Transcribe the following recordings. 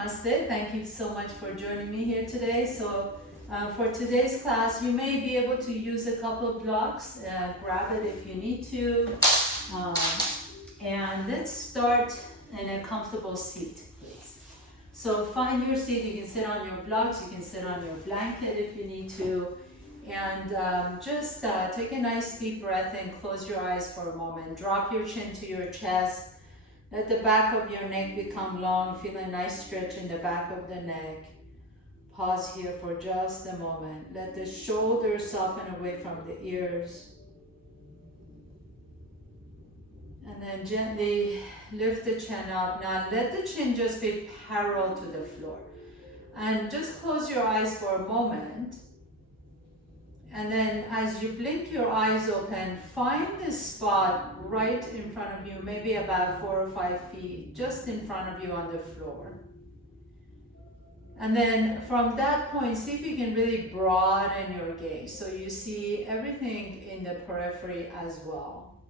Namaste. Thank you so much for joining me here today. So for today's class, you may be able to use a couple of blocks. Grab it if you need to. Um, and let's start in a comfortable seat, please. So find your seat. You can sit on your blocks. You can sit on your blanket if you need to. And just take a nice deep breath in. Close your eyes for a moment. Drop your chin to your chest. Let the back of your neck become long. Feel a nice stretch in the back of the neck. Pause here for just a moment. Let the shoulders soften away from the ears. And then gently lift the chin up. Now let the chin just be parallel to the floor. And just close your eyes for a moment. And then as you blink your eyes open, find this spot right in front of you, maybe about 4 or 5 feet, just in front of you on the floor. And then from that point, see if you can really broaden your gaze. So you see everything in the periphery as well.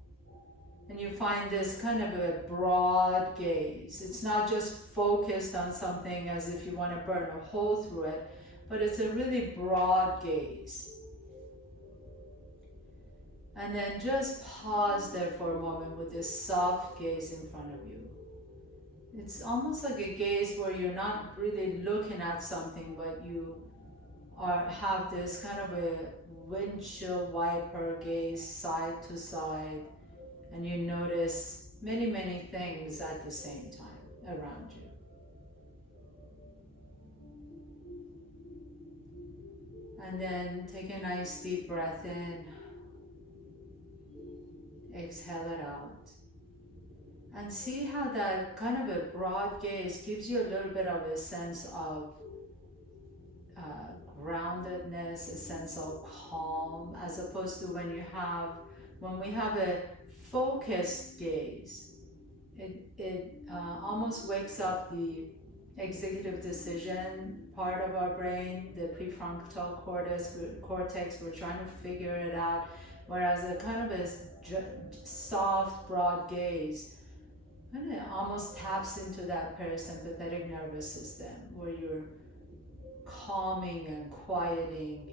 And you find this kind of a broad gaze. It's not just focused on something as if you want to burn a hole through it, but it's a really broad gaze. And then just pause there for a moment with this soft gaze in front of you. It's almost like a gaze where you're not really looking at something, but you have this kind of a windshield wiper gaze side to side, and you notice many, many things at the same time around you. And then take a nice deep breath in. Exhale it out. And see how that kind of a broad gaze gives you a little bit of a sense of groundedness, a sense of calm, as opposed to when we have a focused gaze. It almost wakes up the executive decision part of our brain, the prefrontal cortex. We're trying to figure it out. Whereas a kind of a soft, broad gaze kind of almost taps into that parasympathetic nervous system where you're calming and quieting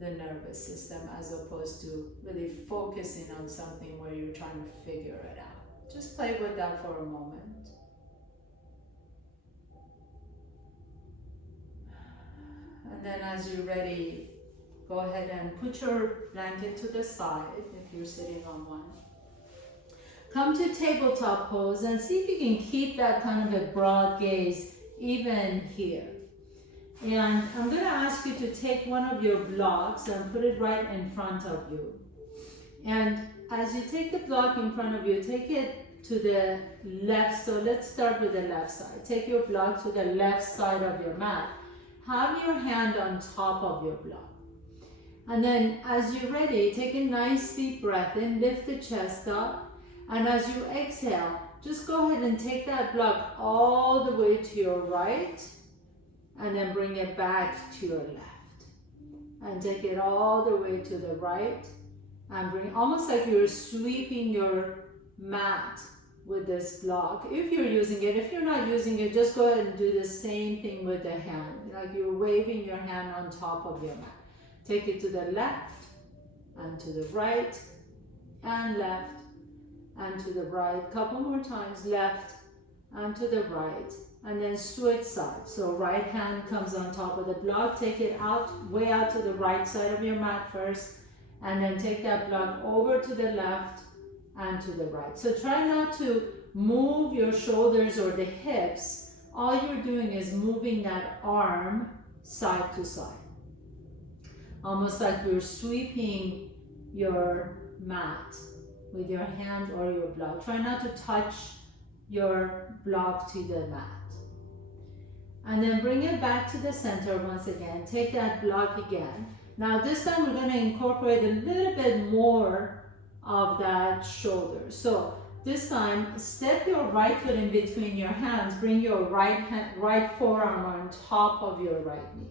the nervous system as opposed to really focusing on something where you're trying to figure it out. Just play with that for a moment. And then as you're ready, go ahead and put your blanket to the side if you're sitting on one. Come to tabletop pose and see if you can keep that kind of a broad gaze even here. And I'm going to ask you to take one of your blocks and put it right in front of you. And as you take the block in front of you, take it to the left. So let's start with the left side. Take your block to the left side of your mat. Have your hand on top of your block. And then as you're ready, take a nice deep breath in, lift the chest up, and as you exhale, just go ahead and take that block all the way to your right, and then bring it back to your left. And take it all the way to the right, and bring, almost like you're sweeping your mat with this block. If you're using it, if you're not using it, just go ahead and do the same thing with the hand, like you're waving your hand on top of your mat. Take it to the left and to the right and left and to the right. Couple more times, left and to the right, and then switch sides. So right hand comes on top of the block. Take it out, way out to the right side of your mat first, and then take that block over to the left and to the right. So try not to move your shoulders or the hips. All you're doing is moving that arm side to side. Almost like you're sweeping your mat with your hand or your block. Try not to touch your block to the mat. And then bring it back to the center once again. Take that block again. Now this time we're going to incorporate a little bit more of that shoulder. So this time, step your right foot in between your hands. Bring your right forearm on top of your right knee.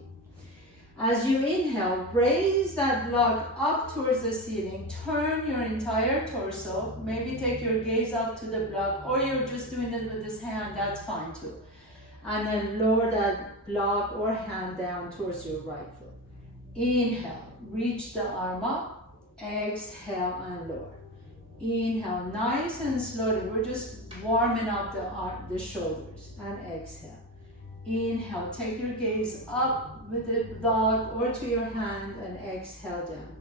As you inhale, raise that block up towards the ceiling. Turn your entire torso. Maybe take your gaze up to the block, or you're just doing it with this hand, that's fine too. and then lower that block or hand down towards your right foot. Inhale, reach the arm up, exhale and lower. Inhale, nice and slowly, we're just warming up the shoulders, and exhale. Inhale, take your gaze up with the block or to your hand and exhale down.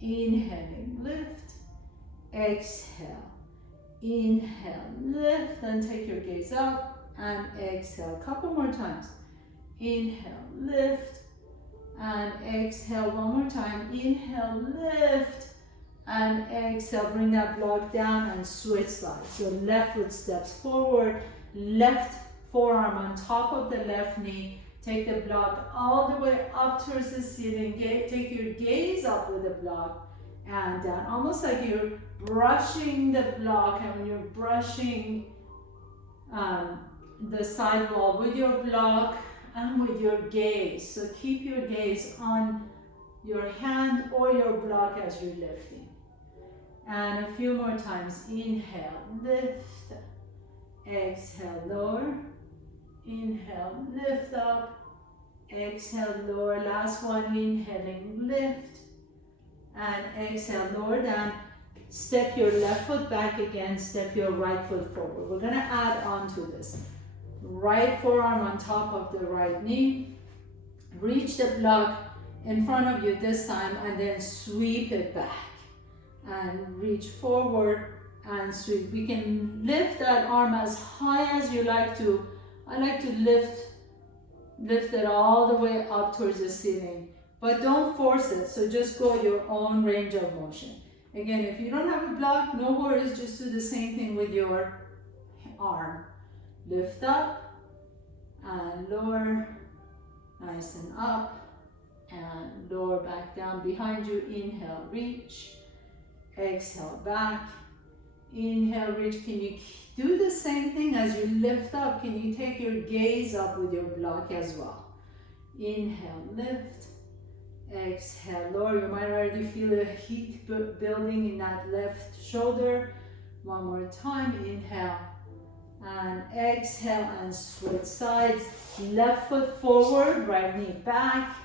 Inhaling, lift, exhale. Inhale, lift, and take your gaze up and exhale. Couple more times. Inhale, lift, and exhale one more time. Inhale, lift, and exhale. Bring that block down and switch sides. So left foot steps forward, left forearm on top of the left knee. Take the block all the way up towards the ceiling. Take your gaze up with the block and down. Almost like you're brushing the block, and when you're brushing the sidewall with your block and with your gaze. So keep your gaze on your hand or your block as you're lifting. And a few more times. Inhale, lift, exhale, lower. Inhale, lift up, exhale, lower. Last one, inhaling, lift, and exhale, lower down. Step your left foot back again, step your right foot forward. We're gonna add on to this. Right forearm on top of the right knee. Reach the block in front of you this time, and then sweep it back. And reach forward and sweep. We can lift that arm as high as you like to. I like to lift it all the way up towards the ceiling, but don't force it. So just go your own range of motion. Again, if you don't have a block, no worries, just do the same thing with your arm. Lift up and lower, nice and up, and lower back down behind you. Inhale, reach, exhale, back. Inhale, reach. Can you do the same thing as you lift up? Can you take your gaze up with your block as well? Inhale, lift. Exhale, lower. You might already feel the heat building in that left shoulder. One more time. Inhale and exhale, and switch sides. Left foot forward, right knee back.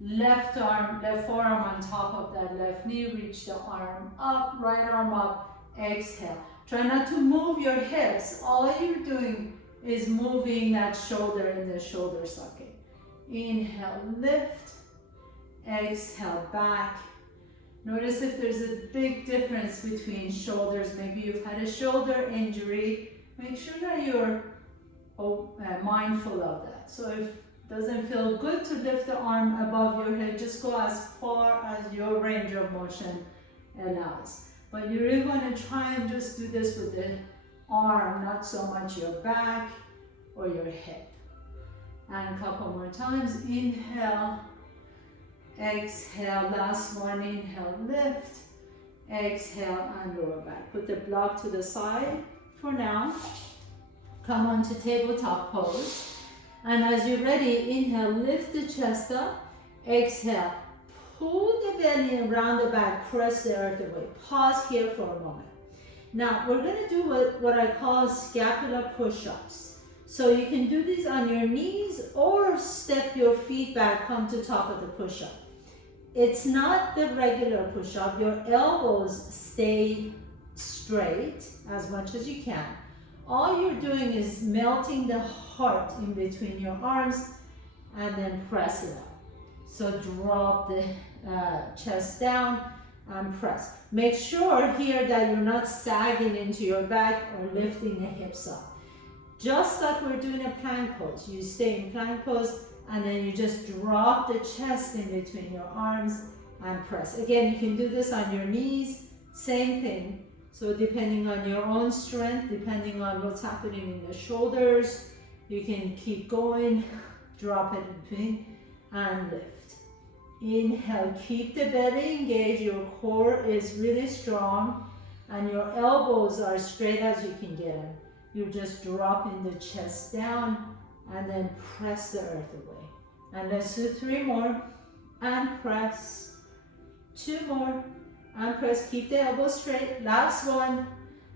Left forearm on top of that left knee. Reach the arm up, right arm up. Exhale. Try not to move your hips. All you're doing is moving that shoulder in the shoulder socket. Inhale, lift. Exhale, back. Notice if there's a big difference between shoulders. Maybe you've had a shoulder injury. Make sure that you're mindful of that. So if it doesn't feel good to lift the arm above your head, just go as far as your range of motion allows. But you really want to try and just do this with the arm, not so much your back or your hip. And a couple more times. Inhale, exhale. Last one. Inhale, lift, exhale, and lower back. Put the block to the side for now. Come on to tabletop pose. And as you're ready, inhale, lift the chest up. Exhale. Pull the belly around the back, press the earth away. Pause here for a moment. Now, we're going to do what I call scapula push-ups. So you can do these on your knees or step your feet back, come to top of the push-up. It's not the regular push-up. Your elbows stay straight as much as you can. All you're doing is melting the heart in between your arms and then press it up. So drop the chest down and press. Make sure here that you're not sagging into your back or lifting the hips up. Just like we're doing a plank pose. You stay in plank pose and then you just drop the chest in between your arms and press. Again, you can do this on your knees, same thing. So depending on your own strength, depending on what's happening in the shoulders, you can keep going, drop it in between and lift. Inhale, keep the belly engaged, your core is really strong and your elbows are straight as you can get them. You're just dropping the chest down and then press the earth away. And let's do 3 more and press. 2 more and press. Keep the elbows straight. Last one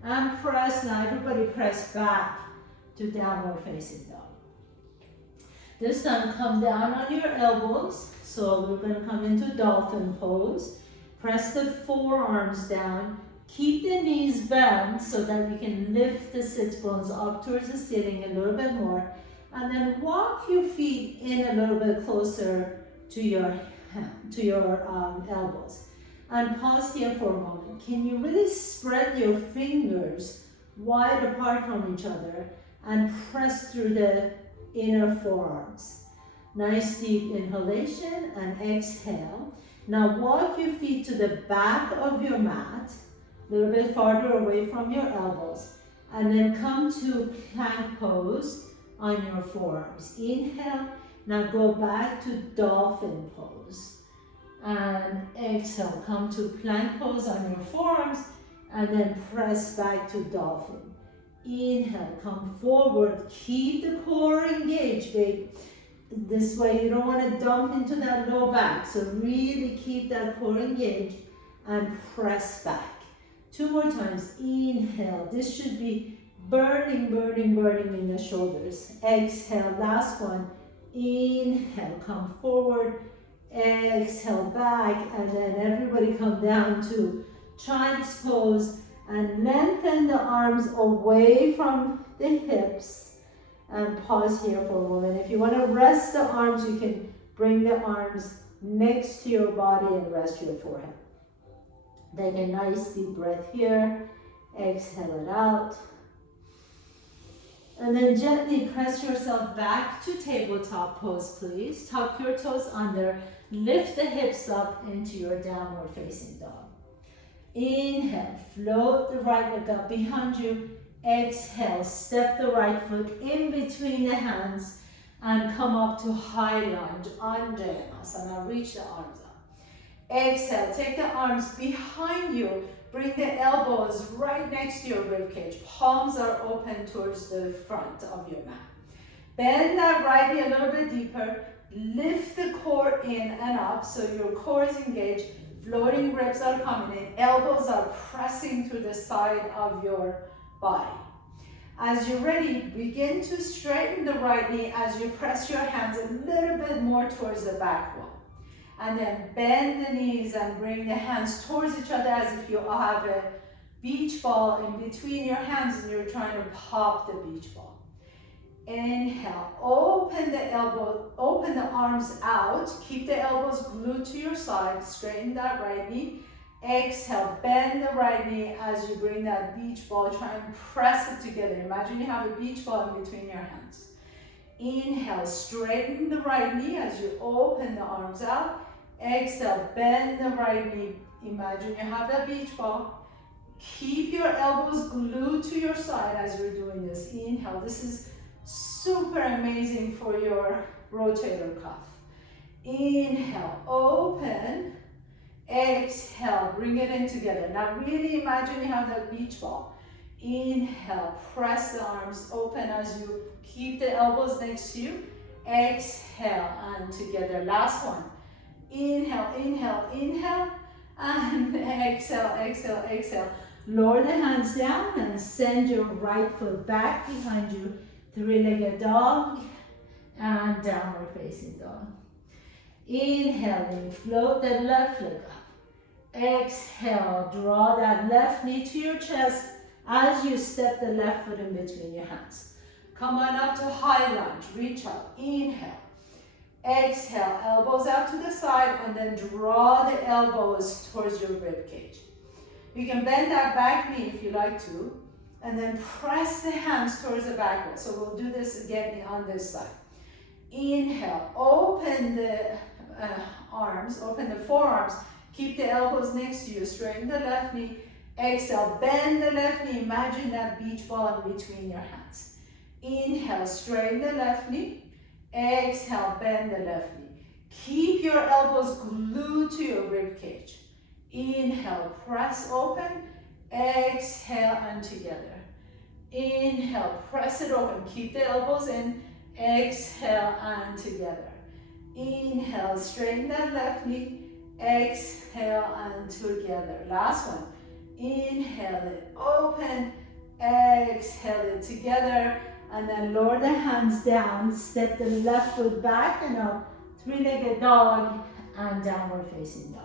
and press. Now everybody press back to downward facing dog. This time come down on your elbows. So we're going to come into dolphin pose. Press the forearms down. Keep the knees bent so that we can lift the sit bones up towards the ceiling a little bit more. And then walk your feet in a little bit closer to your elbows. And pause here for a moment. Can you really spread your fingers wide apart from each other and press through the inner forearms? Nice deep inhalation and exhale. Now walk your feet to the back of your mat, a little bit farther away from your elbows, and then come to plank pose on your forearms. Inhale, now go back to dolphin pose. And exhale, come to plank pose on your forearms, and then press back to dolphin. Inhale, come forward, keep the core engaged, babe. This way you don't want to dump into that low back, so really keep that core engaged and press back. 2 more times. Inhale, this should be burning, burning, burning in the shoulders. Exhale, last one. Inhale, come forward. Exhale, back, and then everybody come down to child's pose and lengthen the arms away from the hips. And pause here for a moment. If you want to rest the arms, you can bring the arms next to your body and rest your forehead. Take a nice deep breath here. Exhale it out. And then gently press yourself back to tabletop pose, please. Tuck your toes under. Lift the hips up into your downward facing dog. Inhale, float the right leg up behind you. Exhale, step the right foot in between the hands and come up to high lunge, Anjaneyasana. Reach the arms up. Exhale, take the arms behind you. Bring the elbows right next to your ribcage. Palms are open towards the front of your mat. Bend that right knee a little bit deeper. Lift the core in and up so your core is engaged. Floating ribs are coming in. Elbows are pressing through the side of your body. As you're ready, begin to straighten the right knee as you press your hands a little bit more towards the back wall. And then bend the knees and bring the hands towards each other as if you have a beach ball in between your hands and you're trying to pop the beach ball. Inhale, open the arms out. Keep the elbows glued to your side. Straighten that right knee. Exhale, bend the right knee as you bring that beach ball. Try and press it together. Imagine you have a beach ball in between your hands. Inhale, straighten the right knee as you open the arms out. Exhale, bend the right knee. Imagine you have that beach ball. Keep your elbows glued to your side as you're doing this. Inhale, this is super amazing for your rotator cuff. Inhale, open. Exhale, bring it in together. Now really imagine you have that beach ball. Inhale, press the arms open as you keep the elbows next to you. Exhale, and together. Last one. Inhale, inhale, inhale, and exhale, exhale, exhale. Lower the hands down and send your right foot back behind you. Three-legged dog and downward facing dog. Inhaling, float that left leg up. Exhale, draw that left knee to your chest as you step the left foot in between your hands. Come on up to high lunge, reach up, inhale. Exhale, elbows out to the side and then draw the elbows towards your rib cage. You can bend that back knee if you like to, and then press the hands towards the back wall. So we'll do this again on this side. Inhale, open the arms, open the forearms, keep the elbows next to you, straighten the left knee. Exhale, bend the left knee, imagine that beach ball in between your hands. Inhale, straighten the left knee. Exhale, bend the left knee. Keep your elbows glued to your rib cage. Inhale, press open. Exhale, and together. Inhale, press it open. Keep the elbows in. Exhale, and together. Inhale, straighten that left knee. Exhale, and together. Last one. Inhale it, open. Exhale it together. And then lower the hands down, step the left foot back and up, three-legged dog and downward facing dog.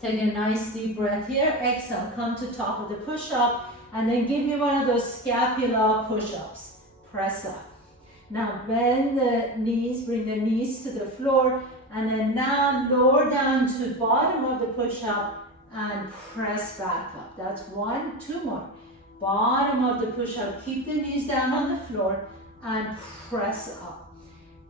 Take a nice deep breath here. Exhale, come to top of the push-up and then give me one of those scapula push-ups. Press up. Now bend the knees, bring the knees to the floor, and then now lower down to the bottom of the push-up and press back up. That's one, two more. Bottom of the push-up, keep the knees down on the floor and press up.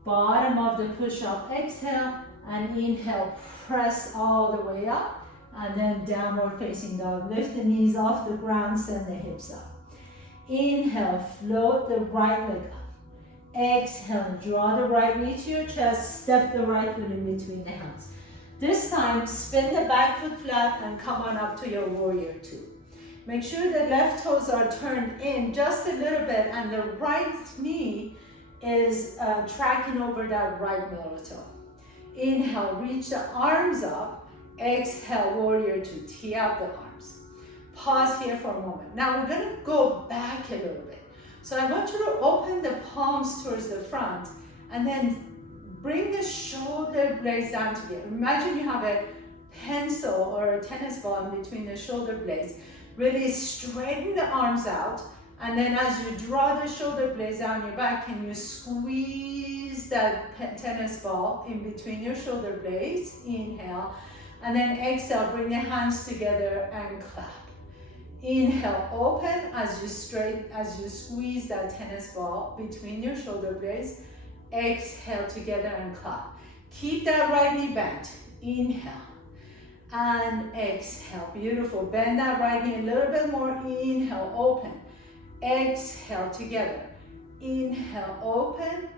Bottom of the push-up, exhale and inhale, press all the way up, and then downward facing dog. Lift the knees off the ground, send the hips up. Inhale, float the right leg up. Exhale, draw the right knee to your chest, step the right foot in between the hands. This time, spin the back foot flat and come on up to your warrior two. Make sure the left toes are turned in just a little bit and the right knee is tracking over that right middle toe. Inhale, reach the arms up. Exhale, warrior two, tee out the arms. Pause here for a moment. Now we're gonna go back a little bit. So I want you to open the palms towards the front and then bring the shoulder blades down together. Imagine you have a pencil or a tennis ball in between the shoulder blades. Really straighten the arms out, and then as you draw the shoulder blades down your back, can you squeeze that tennis ball in between your shoulder blades? Inhale, and then exhale, bring the hands together and clap. Inhale, open as you squeeze that tennis ball between your shoulder blades. Exhale, together and clap. Keep that right knee bent. Inhale and exhale. Beautiful. Bend that right knee a little bit more. Inhale, open. Exhale, together. Inhale, open.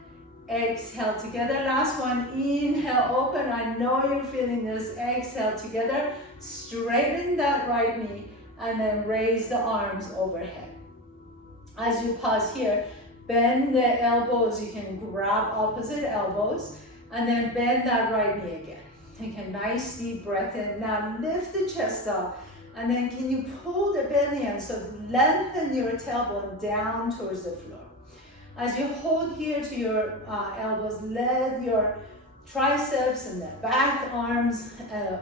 Exhale, together. Last one. Inhale, open. I know you're feeling this. Exhale, together. Straighten that right knee and then raise the arms overhead. As you pause here, bend the elbows. You can grab opposite elbows and then bend that right knee again. Take a nice deep breath in. Now lift the chest up and then can you pull the belly in? So lengthen your tailbone down towards the floor. As you hold here to your elbows, let your triceps and the back arms the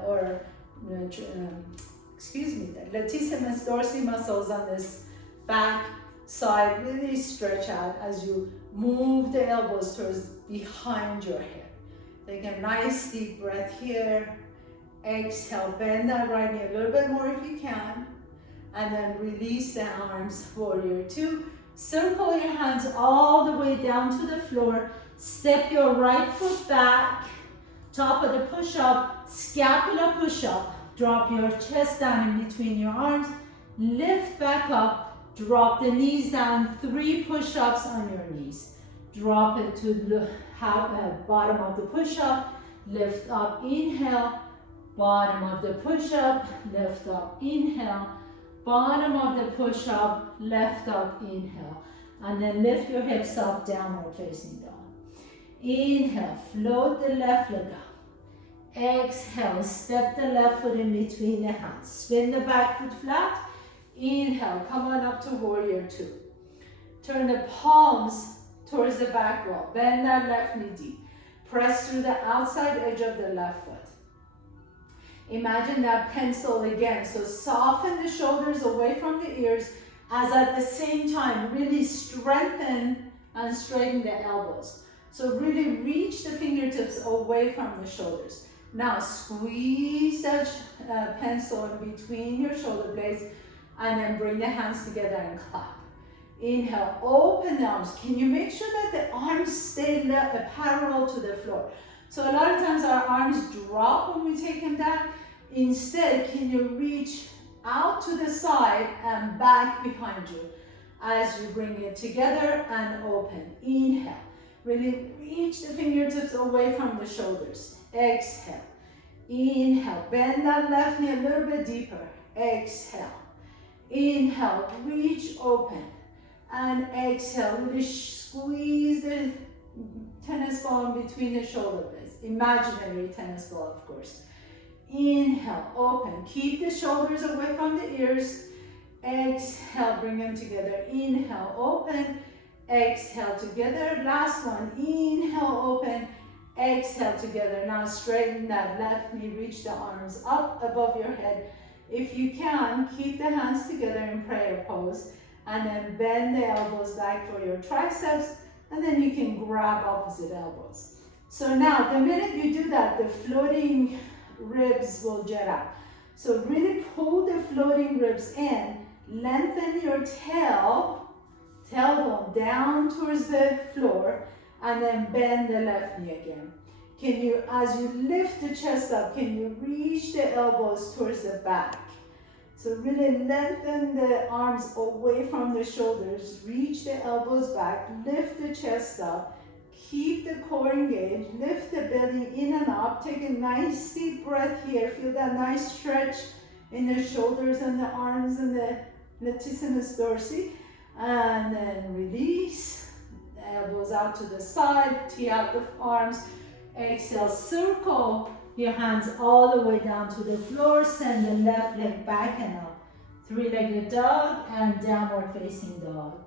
latissimus dorsi muscles on this back side really stretch out as you move the elbows towards behind your head. Take a nice deep breath here. Exhale, bend that right knee a little bit more if you can. And then release the arms, warrior two. Circle your hands all the way down to the floor. Step your right foot back. Top of the push-up, scapula push-up. Drop your chest down in between your arms. Lift back up. Drop the knees down. 3 push-ups on your knees. Drop it to the bottom of the push-up. Lift up, inhale. Bottom of the push-up. Lift up, inhale. Bottom of the push-up. Lift up, inhale. And then lift your hips up, downward facing dog. Inhale, float the left leg up. Exhale, step the left foot in between the hands. Spin the back foot flat. Inhale, come on up to warrior two. Turn the palms towards the back wall. Bend that left knee deep. Press through the outside edge of the left foot. Imagine that pencil again. So soften the shoulders away from the ears as at the same time really strengthen and straighten the elbows. So really reach the fingertips away from the shoulders. Now squeeze that pencil in between your shoulder blades and then bring the hands together and clap. Inhale, open the arms. Can you make sure that the arms stay parallel to the floor? So a lot of times our arms drop when we take them down. Instead, can you reach out to the side and back behind you as you bring it together and open. Inhale. Really reach the fingertips away from the shoulders. Exhale. Inhale. Bend that left knee a little bit deeper. Exhale. Inhale. Reach open. And exhale. Really squeeze the tennis ball in between the shoulder blades. Imaginary tennis ball, of course. Inhale. Open. Keep the shoulders away from the ears. Exhale. Bring them together. Inhale. Open. exhale together. Last one, inhale, open, exhale together. Now straighten that left knee, reach the arms up above your head. If you can, keep the hands together in prayer pose, and then bend the elbows back for your triceps, and then you can grab opposite elbows. So now, the minute you do that, the floating ribs will jet out. So really pull the floating ribs in, lengthen your tailbone down towards the floor, and then bend the left knee again. Can you, as you lift the chest up, can you reach the elbows towards the back? So really lengthen the arms away from the shoulders, reach the elbows back, lift the chest up, keep the core engaged, lift the belly in and up, take a nice deep breath here, feel that nice stretch in the shoulders and the arms and the latissimus dorsi, and then release, the elbows out to the side, tee out the arms, exhale, circle your hands all the way down to the floor, send the left leg back and up. Three-legged dog and downward facing dog.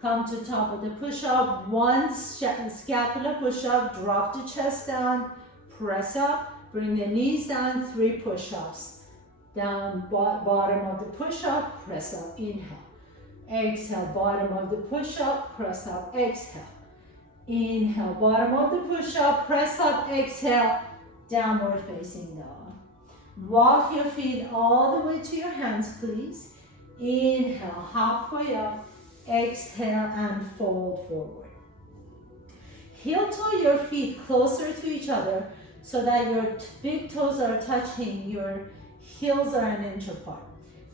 Come to top of the push-up, one scapula push-up, drop the chest down, press up, bring the knees down, 3 push-ups. Down, bottom of the push-up, press up, inhale. Exhale, bottom of the push-up, press up, exhale. Inhale, bottom of the push-up, press up, exhale, downward facing dog. Walk your feet all the way to your hands, please. Inhale, halfway up, exhale, and fold forward. Heel toe your feet closer to each other so that your big toes are touching, your heels are an inch apart.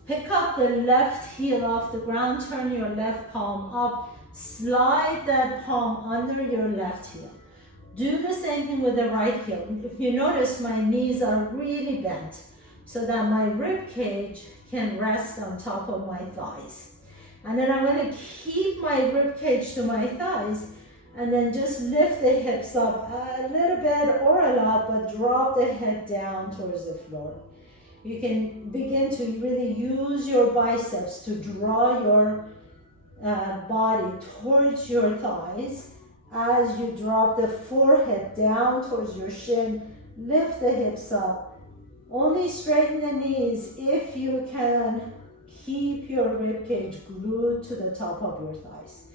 Pick up the left heel off the ground, turn your left palm up, slide that palm under your left heel. Do the same thing with the right heel. If you notice, my knees are really bent so that my rib cage can rest on top of my thighs. And then I'm going to keep my rib cage to my thighs and then just lift the hips up a little bit or a lot, but drop the head down towards the floor. You can begin to really use your biceps to draw your body towards your thighs. As you drop the forehead down towards your shin, lift the hips up. Only straighten the knees if you can. Keep your rib cage glued to the top of your thighs.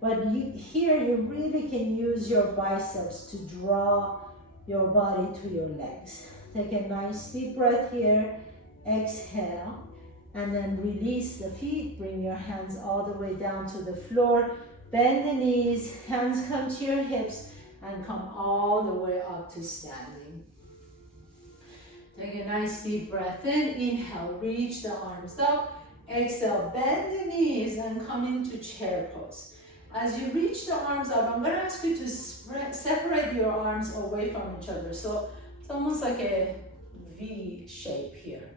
But here you really can use your biceps to draw your body to your legs. Take a nice deep breath here. Exhale. And then release the feet. Bring your hands all the way down to the floor. Bend the knees, hands come to your hips, and come all the way up to standing. Take a nice deep breath in, inhale, reach the arms up, exhale, bend the knees and come into chair pose. As you reach the arms up, I'm going to ask you to separate your arms away from each other. So it's almost like a V shape here.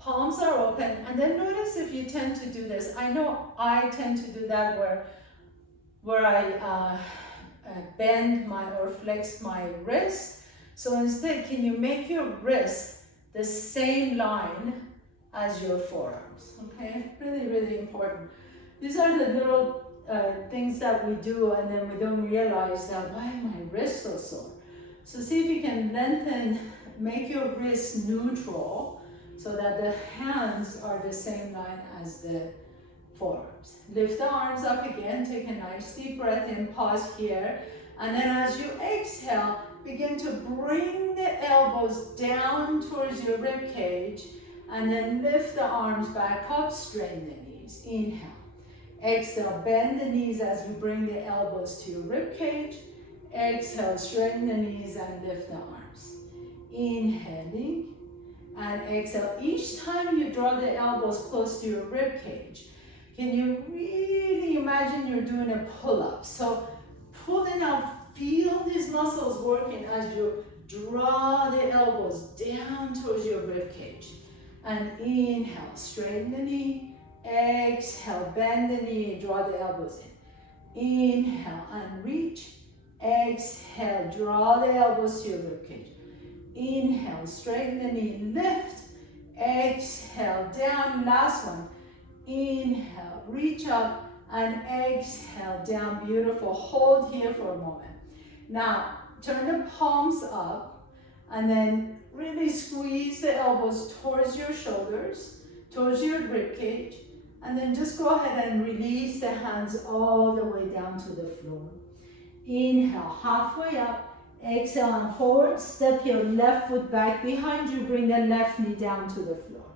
Palms are open, and then notice if you tend to do this. I know I tend to do that where I bend or flex my wrist. So instead, can you make your wrist the same line as your forearms? Okay, really, really important. These are the little things that we do and then we don't realize that, why is my wrist so sore? So see if you can lengthen, make your wrist neutral so that the hands are the same line as the forearms. Lift the arms up again, take a nice deep breath in, pause here, and then as you exhale, begin to bring the elbows down towards your rib cage, and then lift the arms back up, straighten the knees. Inhale. Exhale, bend the knees as you bring the elbows to your rib cage. Exhale, straighten the knees and lift the arms. Inhaling and exhale. Each time you draw the elbows close to your rib cage, can you really imagine you're doing a pull-up? So pulling up, feel these muscles working as you draw the elbows down towards your rib cage. And inhale, straighten the knee. Exhale, bend the knee, draw the elbows in. Inhale and reach. Exhale, draw the elbows to your rib cage. Inhale, straighten the knee, lift. Exhale, down, last one. Inhale, reach up and exhale down. Beautiful. Hold here for a moment. Now, turn the palms up and then really squeeze the elbows towards your shoulders, towards your rib cage, and then just go ahead and release the hands all the way down to the floor. Inhale, halfway up, exhale and forward, step your left foot back behind you, bring the left knee down to the floor.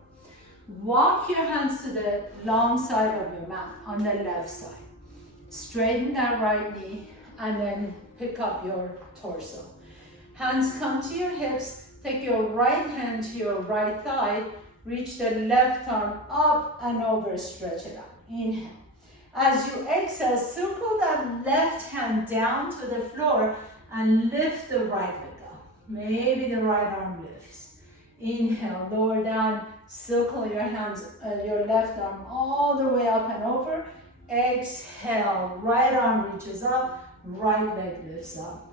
Walk your hands to the long side of your mat on the left side. Straighten that right knee and then pick up your torso. Hands come to your hips, take your right hand to your right thigh, reach the left arm up and over, stretch it out. Inhale. As you exhale, circle that left hand down to the floor and lift the right leg up. Maybe the right arm lifts. Inhale, lower down, circle your hands, your left arm all the way up and over. Exhale, right arm reaches up, right leg lifts up.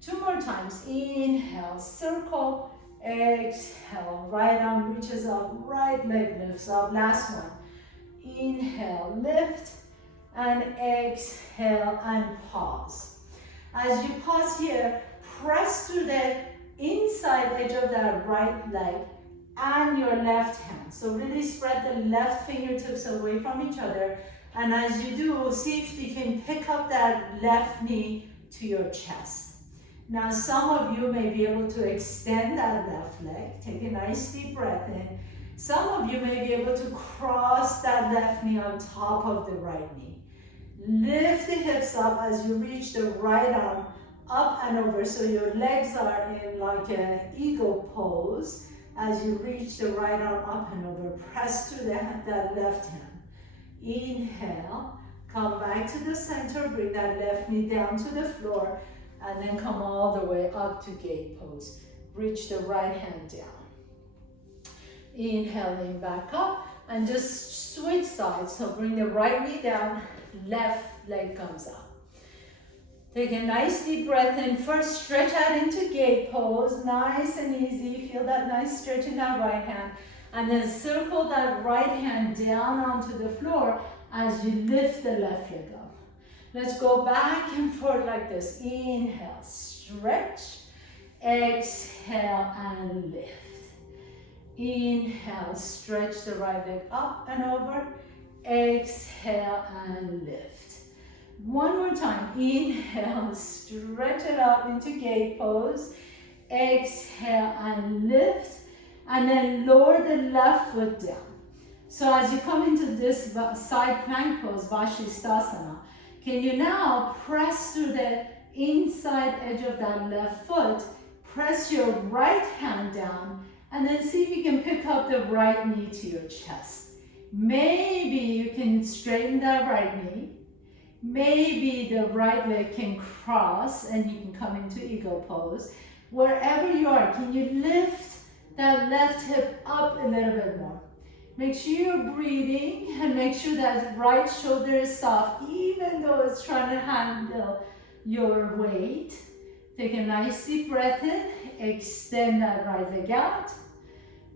2 more times. Inhale, circle, exhale, right arm reaches up, right leg lifts up. Last one. Inhale, lift, and exhale and pause. As you pause here, press to the inside edge of that right leg and your left hand. So really spread the left fingertips away from each other. And as you do, see if you can pick up that left knee to your chest. Now some of you may be able to extend that left leg. Take a nice deep breath in. Some of you may be able to cross that left knee on top of the right knee. Lift the hips up as you reach the right arm up and over, so your legs are in like an eagle pose. As you reach the right arm up and over, press to that left hand. Inhale, come back to the center, bring that left knee down to the floor, and then come all the way up to gate pose. Reach the right hand down. Inhaling back up, and just switch sides. So bring the right knee down, left leg comes up. Take a nice deep breath in. First, stretch out into gate pose. Nice and easy. Feel that nice stretch in that right hand. And then circle that right hand down onto the floor as you lift the left leg up. Let's go back and forth like this. Inhale, stretch. Exhale and lift. Inhale, stretch the right leg up and over. Exhale and lift. One more time. Inhale, stretch it up into gate pose. Exhale and lift. And then lower the left foot down. So as you come into this side plank pose, Vashisthasana, can you now press through the inside edge of that left foot, press your right hand down, and then see if you can pick up the right knee to your chest. Maybe you can straighten that right knee. Maybe the right leg can cross and you can come into eagle pose. Wherever you are, can you lift that left hip up a little bit more? Make sure you're breathing and make sure that right shoulder is soft, even though it's trying to handle your weight. Take a nice deep breath in, extend that right leg out,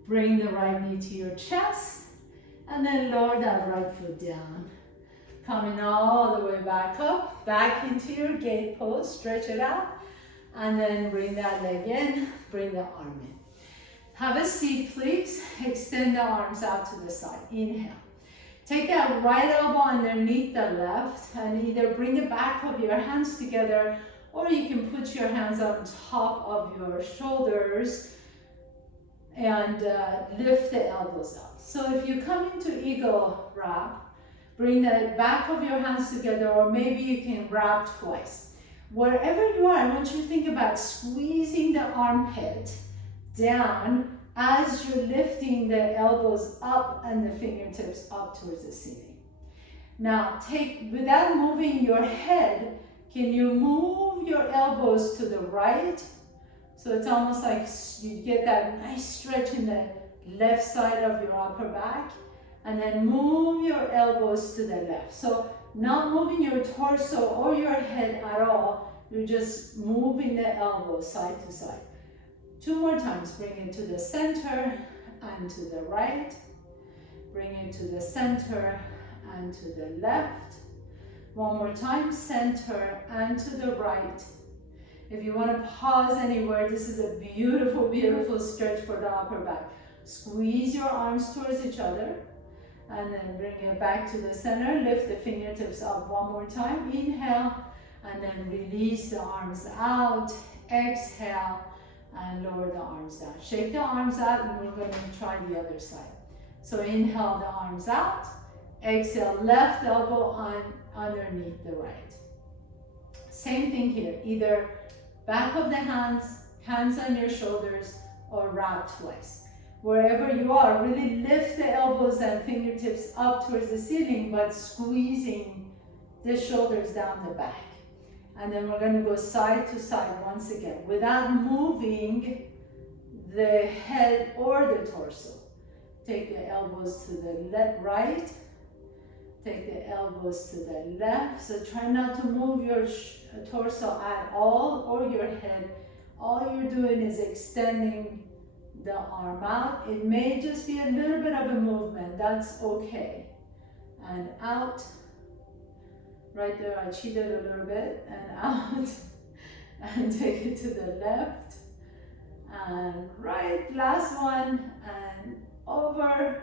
bring the right knee to your chest, and then lower that right foot down. Coming all the way back up, back into your gate pose, stretch it out, and then bring that leg in, bring the arm in. Have a seat, please. Extend the arms out to the side. Inhale. Take that right elbow underneath the left and either bring the back of your hands together or you can put your hands on top of your shoulders and lift the elbows up. So if you come into eagle wrap, bring the back of your hands together, or maybe you can wrap twice. Wherever you are, I want you to think about squeezing the armpit down as you're lifting the elbows up and the fingertips up towards the ceiling. Now, without moving your head, can you move your elbows to the right? So it's almost like you get that nice stretch in the left side of your upper back, and then move your elbows to the left. So not moving your torso or your head at all, you're just moving the elbows side to side. 2 more times. Bring it to the center and to the right. Bring it to the center and to the left. One more time, center and to the right. If you want to pause anywhere, this is a beautiful, beautiful stretch for the upper back. Squeeze your arms towards each other and then bring it back to the center. Lift the fingertips up one more time. Inhale and then release the arms out. Exhale and lower the arms down. Shake the arms out and we're going to try the other side. So inhale the arms out. Exhale, left elbow on underneath the right. Same thing here, either back of the hands, hands on your shoulders, or wrap twice. Wherever you are, really lift the elbows and fingertips up towards the ceiling, but squeezing the shoulders down the back. And then we're going to go side to side once again, without moving the head or the torso. Take the elbows to the right, take the elbows to the left. So try not to move your torso at all or your head. All you're doing is extending the arm out. It may just be a little bit of a movement, that's okay. And out. Right there, I cheated a little bit, and out. And take it to the left. And right, last one, and over.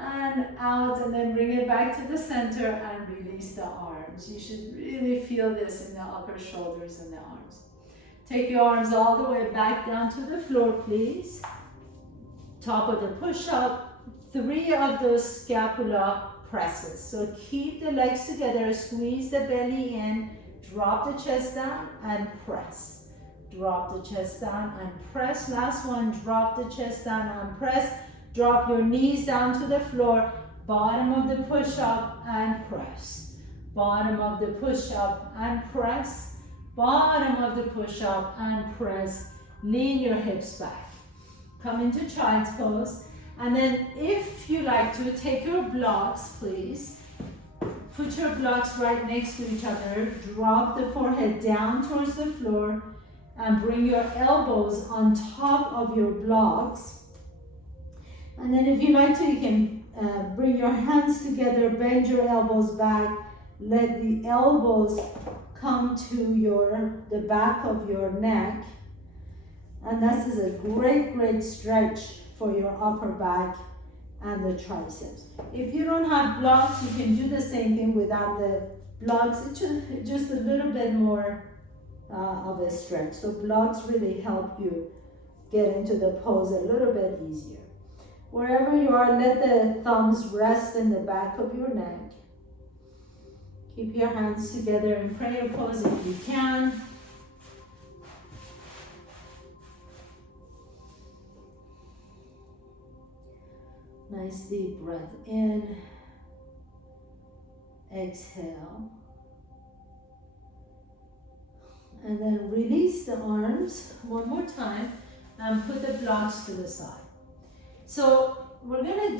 And out, and then bring it back to the center and release the arms. You should really feel this in the upper shoulders and the arms. Take your arms all the way back down to the floor, please. Top of the push-up, 3 of those scapula presses. So keep the legs together, squeeze the belly in, drop the chest down and press. Drop the chest down and press. Last one, drop the chest down and press. Drop your knees down to the floor, bottom of the push-up and press. Bottom of the push-up and press. Bottom of the push-up and press. Lean your hips back. Come into child's pose. And then if you like to, take your blocks, please. Put your blocks right next to each other. Drop the forehead down towards the floor and bring your elbows on top of your blocks. And then if you like to, you can bring your hands together, bend your elbows back, let the elbows come to the back of your neck. And this is a great, great stretch for your upper back and the triceps. If you don't have blocks, you can do the same thing without the blocks. It's just a little bit more of a stretch. So blocks really help you get into the pose a little bit easier. Wherever you are, let the thumbs rest in the back of your neck. Keep your hands together in prayer pose if you can. Nice deep breath in. Exhale. And then release the arms one more time and put the blocks to the side. So we're gonna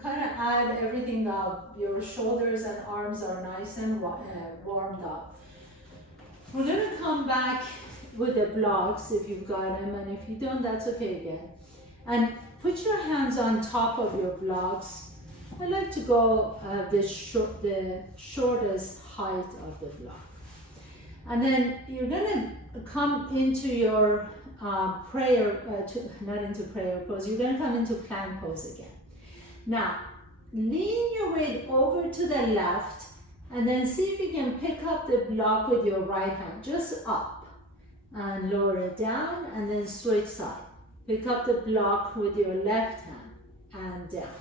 kind of add everything up. Your shoulders and arms are nice and warmed up. We're gonna come back with the blocks if you've got them, and if you don't, that's okay again. And put your hands on top of your blocks. I like to go the shortest height of the block. And then you're gonna come into your not into prayer pose, you're gonna come into plank pose again. Now, lean your weight over to the left and then see if you can pick up the block with your right hand, just up and lower it down and then switch side. Pick up the block with your left hand and down.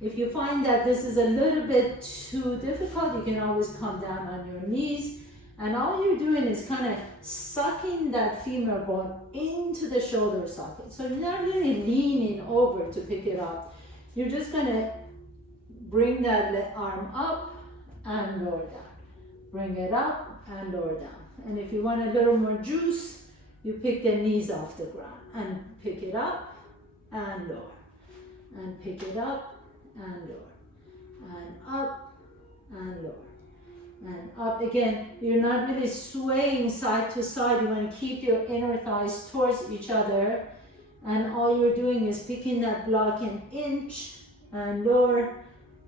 If you find that this is a little bit too difficult, you can always come down on your knees, and all you're doing is kind of sucking that femur bone into the shoulder socket. So you're not really leaning over to pick it up. You're just gonna bring that arm up and lower down. Bring it up and lower down. And if you want a little more juice, you pick the knees off the ground and pick it up and lower. And pick it up and lower. And up and lower. And up again. You're not really swaying side to side. You want to keep your inner thighs towards each other. And all you're doing is picking that block an inch and lower,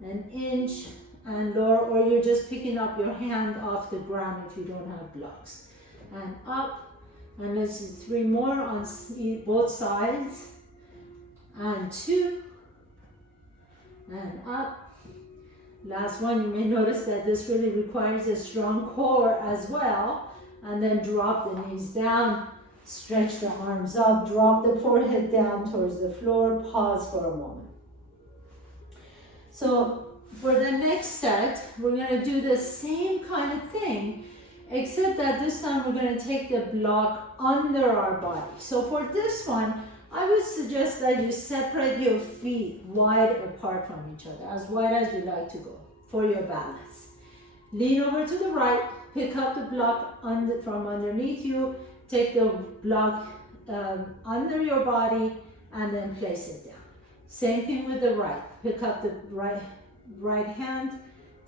an inch and lower, or you're just picking up your hand off the ground if you don't have blocks. And up, and let's do 3 more on both sides, and 2, and up. Last one, you may notice that this really requires a strong core as well, and then drop the knees down, stretch the arms up, drop the forehead down towards the floor, pause for a moment. So for the next set, we're going to do the same kind of thing, except that this time we're going to take the block under our body. So for this one, I would suggest that you separate your feet wide apart from each other, as wide as you like to go for your balance. Lean over to the right, pick up the block from underneath you, take the block under your body, and then place it down. Same thing with the right. Pick up the right hand,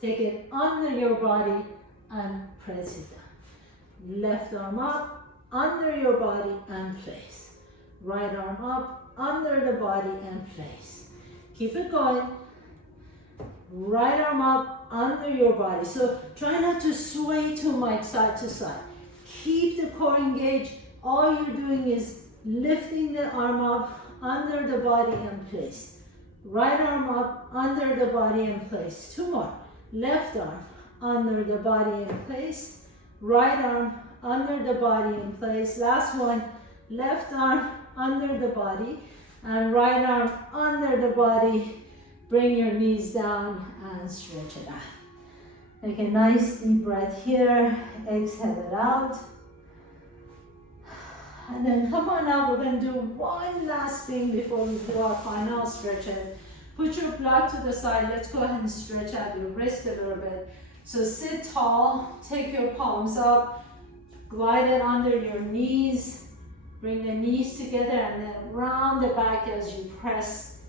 take it under your body, and press it down. Left arm up, under your body, and place. Right arm up, under the body, and place. Keep it going. Right arm up, under your body. So try not to sway too much side to side. Keep the core engaged. All you're doing is lifting the arm up, under the body, and place. Right arm up, under the body, and place. 2 more. Left arm, under the body, and place. Right arm, under the body, and place. Last one. Left arm, under the body, and right arm under the body. Bring your knees down and stretch it out. Take a nice deep breath here. Exhale it out. And then come on out. We're going to do one last thing before we do our final stretch it. Put your block to the side. Let's go ahead and stretch out your wrist a little bit. So sit tall. Take your palms up. Glide it under your knees. Bring the knees together and then round the back as you press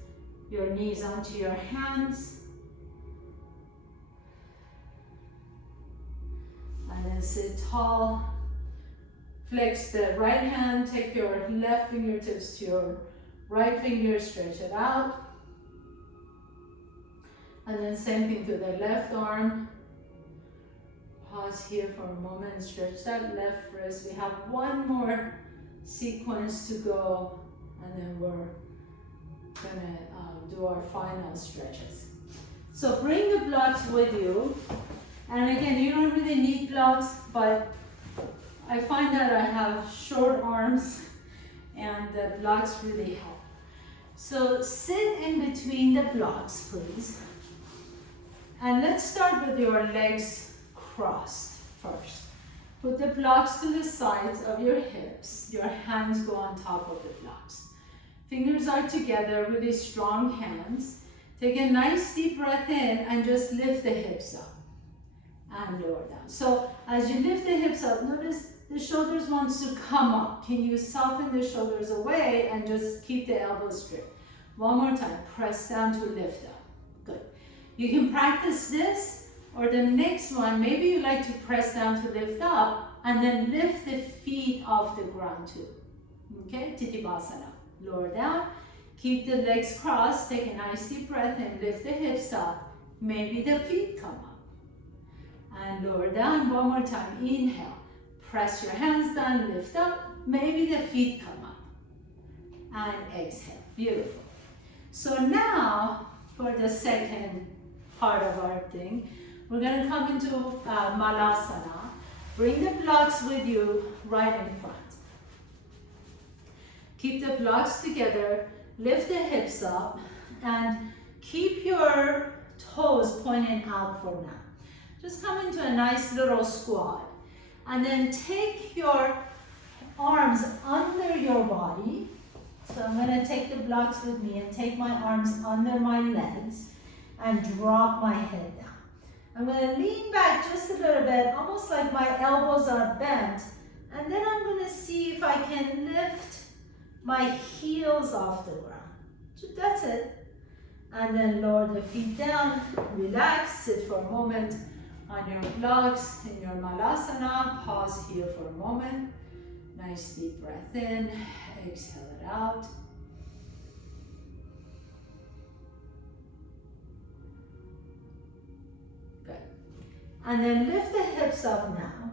your knees onto your hands. And then sit tall. Flex the right hand, take your left fingertips to your right finger, stretch it out. And then same thing to the left arm. Pause here for a moment, stretch that left wrist. We have one more sequence to go, and then we're gonna do our final stretches. So bring the blocks with you. And again, you don't really need blocks, but I find that I have short arms and the blocks really help. So sit in between the blocks, please. And let's start with your legs crossed first. Put the blocks to the sides of your hips. Your hands go on top of the blocks. Fingers are together, really strong hands. Take a nice deep breath in and just lift the hips up and lower down. So as you lift the hips up, notice the shoulders wants to come up. Can you soften the shoulders away and just keep the elbows straight? One more time, press down to lift up. Good. You can practice this or the next one. Maybe you like to press down to lift up and then lift the feet off the ground too. Okay, Titibhasana. Lower down, keep the legs crossed, take a nice deep breath in, lift the hips up. Maybe the feet come up. And lower down, one more time, inhale. Press your hands down, lift up, maybe the feet come up. And exhale, beautiful. So now, for the second part of our thing, we're gonna come into Malasana. Bring the blocks with you right in front. Keep the blocks together, lift the hips up, and keep your toes pointing out for now. Just come into a nice little squat. And then take your arms under your body. So I'm going to take the blocks with me and take my arms under my legs and drop my head down. I'm going to lean back just a little bit, almost like my elbows are bent. And then I'm going to see if I can lift my heels off the ground. That's it. And then lower the feet down, relax, sit for a moment on your blocks in your Malasana. Pause here for a moment. Nice deep breath in, exhale it out. And then lift the hips up now.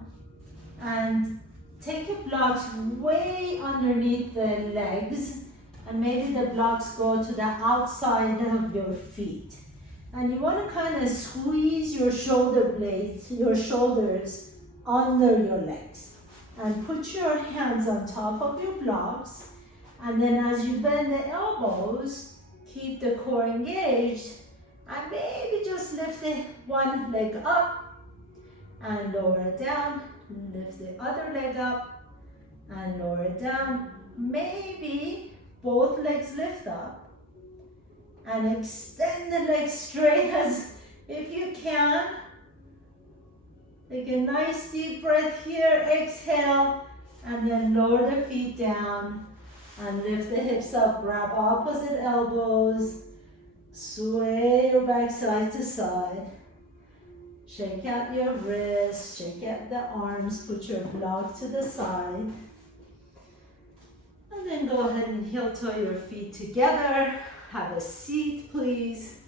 And take your blocks way underneath the legs. And maybe the blocks go to the outside of your feet. And you want to kind of squeeze your shoulder blades, your shoulders under your legs. And put your hands on top of your blocks. And then as you bend the elbows, keep the core engaged. And maybe just lift the one leg up and lower it down. Lift the other leg up and lower it down. Maybe both legs lift up. And extend the legs straight as if you can. Take a nice deep breath here, exhale, and then lower the feet down and lift the hips up, grab opposite elbows, sway your back side to side. Shake out your wrists, shake out the arms, put your block to the side. And then go ahead and heel toe your feet together. Have a seat, please.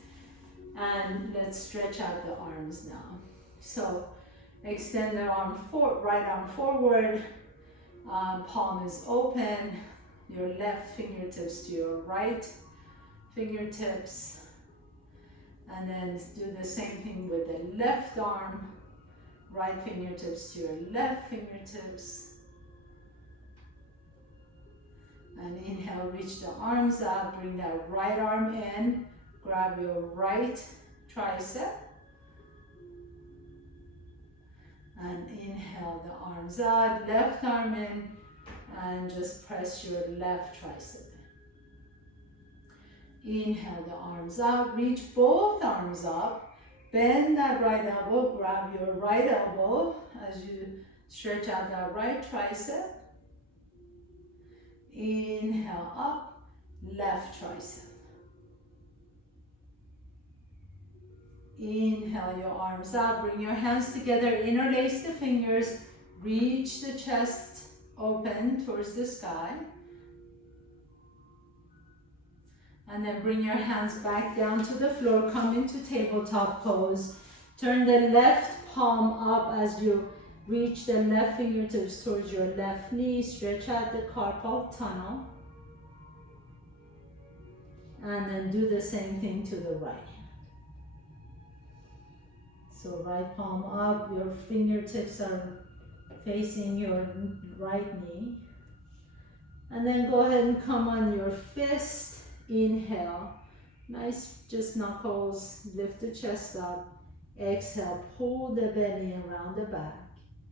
And let's stretch out the arms now. So extend the right arm forward. Palm is open. Your left fingertips to your right fingertips. And then do the same thing with the left arm. Right fingertips to your left fingertips. And inhale, reach the arms out, bring that right arm in, grab your right tricep. And inhale the arms out, left arm in, and just press your left tricep. Inhale the arms out, reach both arms up, bend that right elbow, grab your right elbow as you stretch out that right tricep. Inhale up, left tricep. Inhale your arms out, bring your hands together, interlace the fingers, reach the chest open towards the sky. And then bring your hands back down to the floor, come into tabletop pose. Turn the left palm up as you reach the left fingertips towards your left knee. Stretch out the carpal tunnel. And then do the same thing to the right hand. So right palm up, your fingertips are facing your right knee. And then go ahead and come on your fist. Inhale, nice, just knuckles, lift the chest up. Exhale, pull the belly around the back.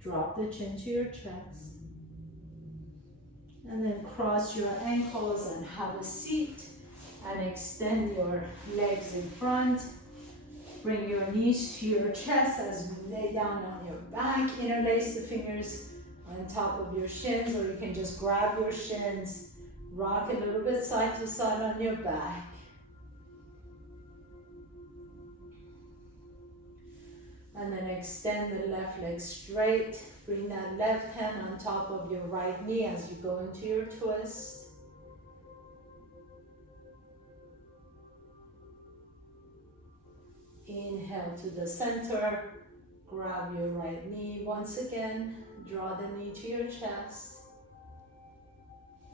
Drop the chin to your chest. And then cross your ankles and have a seat. And extend your legs in front. Bring your knees to your chest as you lay down on your back. Interlace the fingers on top of your shins, or you can just grab your shins. Rock a little bit side to side on your back. And then extend the left leg straight. Bring that left hand on top of your right knee as you go into your twist. Inhale to the center. Grab your right knee once again. Draw the knee to your chest.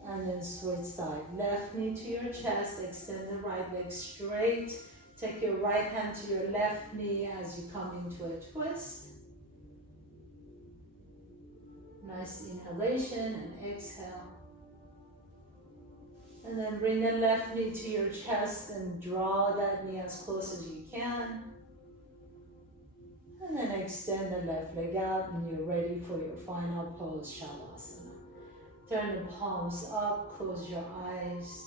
And then switch side. Left knee to your chest. Extend the right leg straight. Take your right hand to your left knee as you come into a twist. Nice inhalation and exhale. And then bring the left knee to your chest and draw that knee as close as you can. And then extend the left leg out and you're ready for your final pose, Shavasana. Turn the palms up, close your eyes.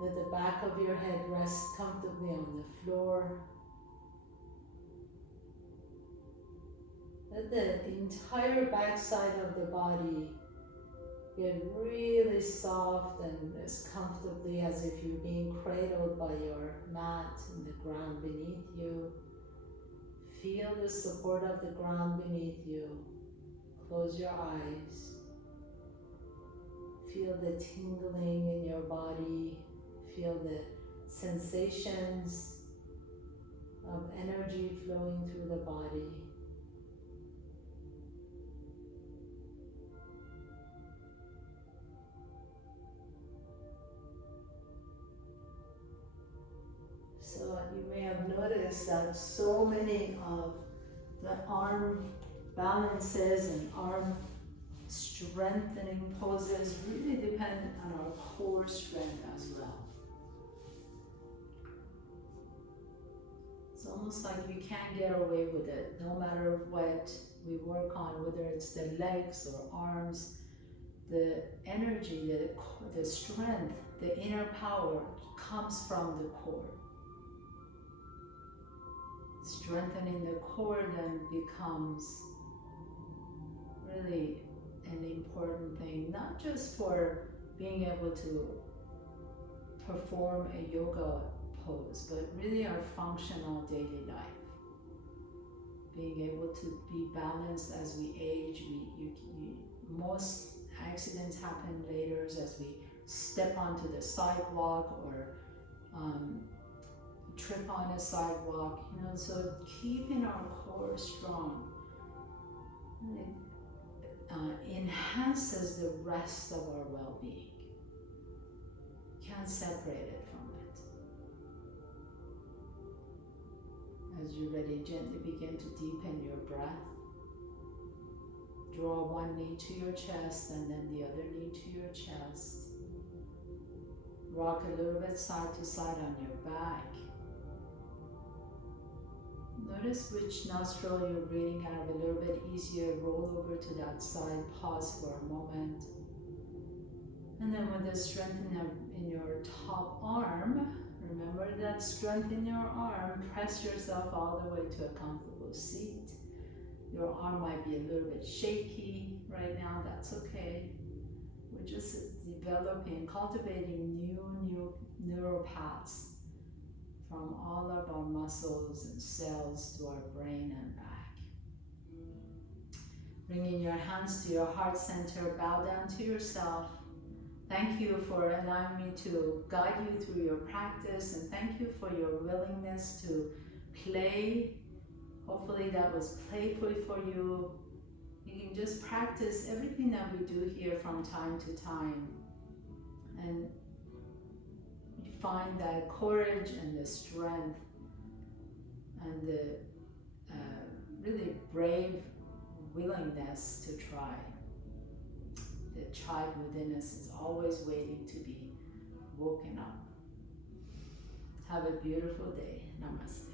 Let the back of your head rest comfortably on the floor. Let the entire backside of the body get really soft and as comfortably as if you're being cradled by your mat and the ground beneath you. Feel the support of the ground beneath you. Close your eyes. Feel the tingling in your body. Feel the sensations of energy flowing through the body. So you may have noticed that so many of the arm balances and arm strengthening poses really depend on our core strength as well. It's almost like you can't get away with it, no matter what we work on, whether it's the legs or arms, the energy, the strength, the inner power comes from the core. Strengthening the core then becomes really an important thing, not just for being able to perform a yoga pose, but really our functional daily life. Being able to be balanced as we age. Most accidents happen later as we step onto the sidewalk or trip on a sidewalk, so keeping our core strong enhances the rest of our well-being. Can't separate it from it. As you're ready, gently begin to deepen your breath. Draw one knee to your chest and then the other knee to your chest. Rock a little bit side to side on your back. Notice which nostril you're breathing out of a little bit easier. Roll over to that side, pause for a moment. And then with the strength in your top arm, remember that strength in your arm, press yourself all the way to a comfortable seat. Your arm might be a little bit shaky right now, that's okay. We're just developing, cultivating new neural paths from all of our muscles and cells to our brain and back. Bringing your hands to your heart center, bow down to yourself. Thank you for allowing me to guide you through your practice, and thank you for your willingness to play. Hopefully that was playful for you. You can just practice everything that we do here from time to time, and find that courage and the strength and the really brave willingness to try. The child within us is always waiting to be woken up. Have a beautiful day. Namaste.